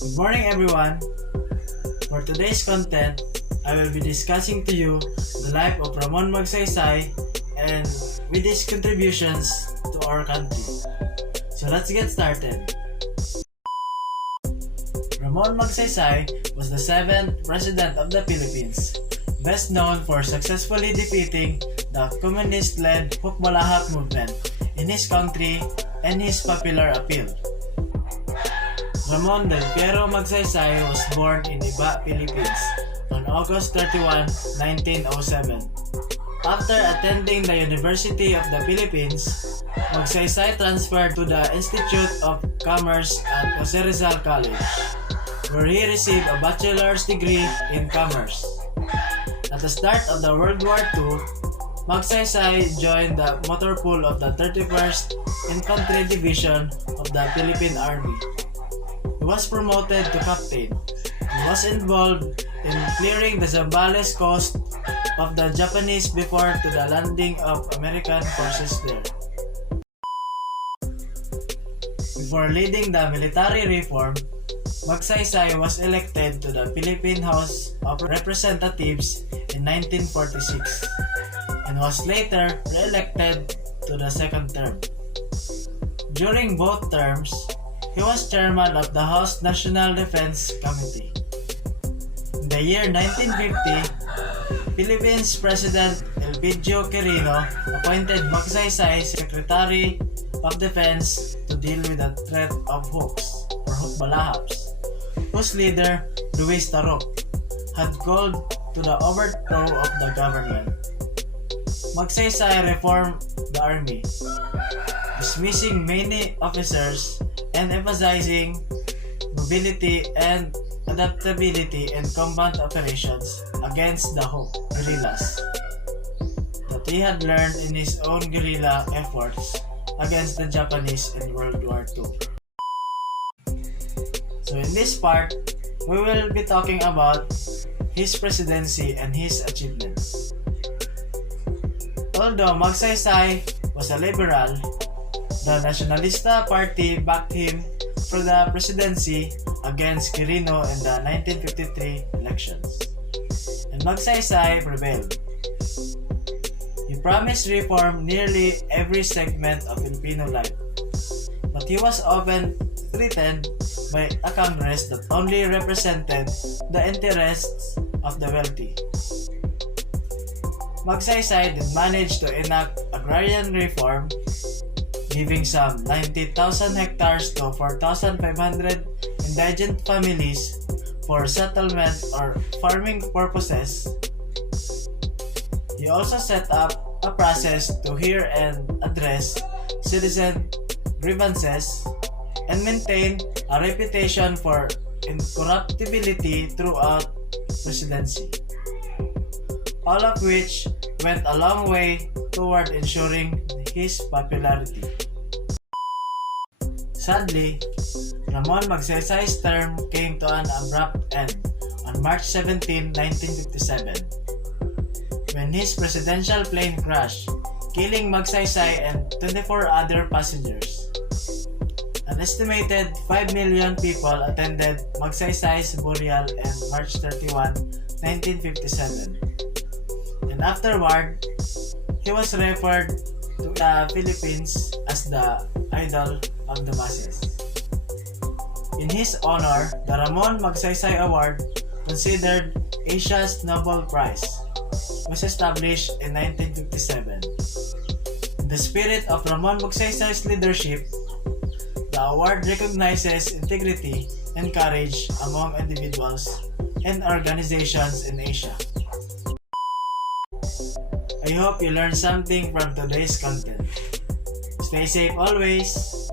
Good morning everyone! For today's content, I will be discussing to you the life of Ramon Magsaysay and with his contributions to our country. So let's get started. Ramon Magsaysay was the 7th President of the Philippines, best known for successfully defeating the communist-led Hukbalahap movement in his country and his popular appeal. Ramon del Piero Magsaysay was born in Iba, Philippines on August 31, 1907. After attending the University of the Philippines, Magsaysay transferred to the Institute of Commerce at Jose Rizal College, where he received a bachelor's degree in commerce. At the start of the World War II, Magsaysay joined the motor pool of the 31st Infantry Division of the Philippine Army. He was promoted to captain. He was involved in clearing the Zambales coast of the Japanese before to the landing of American forces there. Before leading the military reform, Magsaysay was elected to the Philippine House of Representatives in 1946 and was later re-elected to the second term. During both terms, he was chairman of the House National Defense Committee. In the year 1950, Philippines President Elpidio Quirino appointed Magsaysay Secretary of Defense to deal with the threat of hooks or hukbalahaps, whose leader, Luis Tarok, had called to the overthrow of the government. Magsaysay reformed the army, dismissing many officers and emphasizing mobility and adaptability in combat operations against the guerrillas that he had learned in his own guerrilla efforts against the Japanese in World War II. So in this part, we will be talking about his presidency and his achievements. Although Magsaysay was a liberal, the Nacionalista Party backed him for the presidency against Quirino in the 1953 elections, and Magsaysay prevailed. He promised reform nearly every segment of Filipino life, but he was often threatened by a Congress that only represented the interests of the wealthy. Magsaysay did manage to enact agrarian reform, giving some 90,000 hectares to 4,500 indigent families for settlement or farming purposes. He also set up a process to hear and address citizen grievances and maintain a reputation for incorruptibility throughout presidency, all of which went a long way toward ensuring his popularity. Sadly, Ramon Magsaysay's term came to an abrupt end on March 17, 1957, when his presidential plane crashed, killing Magsaysay and 24 other passengers. An estimated 5 million people attended Magsaysay's burial on March 31, 1957, and afterward, he was referred to the Philippines as the idol of the masses. In his honor, the Ramon Magsaysay Award, considered Asia's Nobel Prize, was established in 1957. In the spirit of Ramon Magsaysay's leadership, the award recognizes integrity and courage among individuals and organizations in Asia. I hope you learned something from today's content. Stay safe always!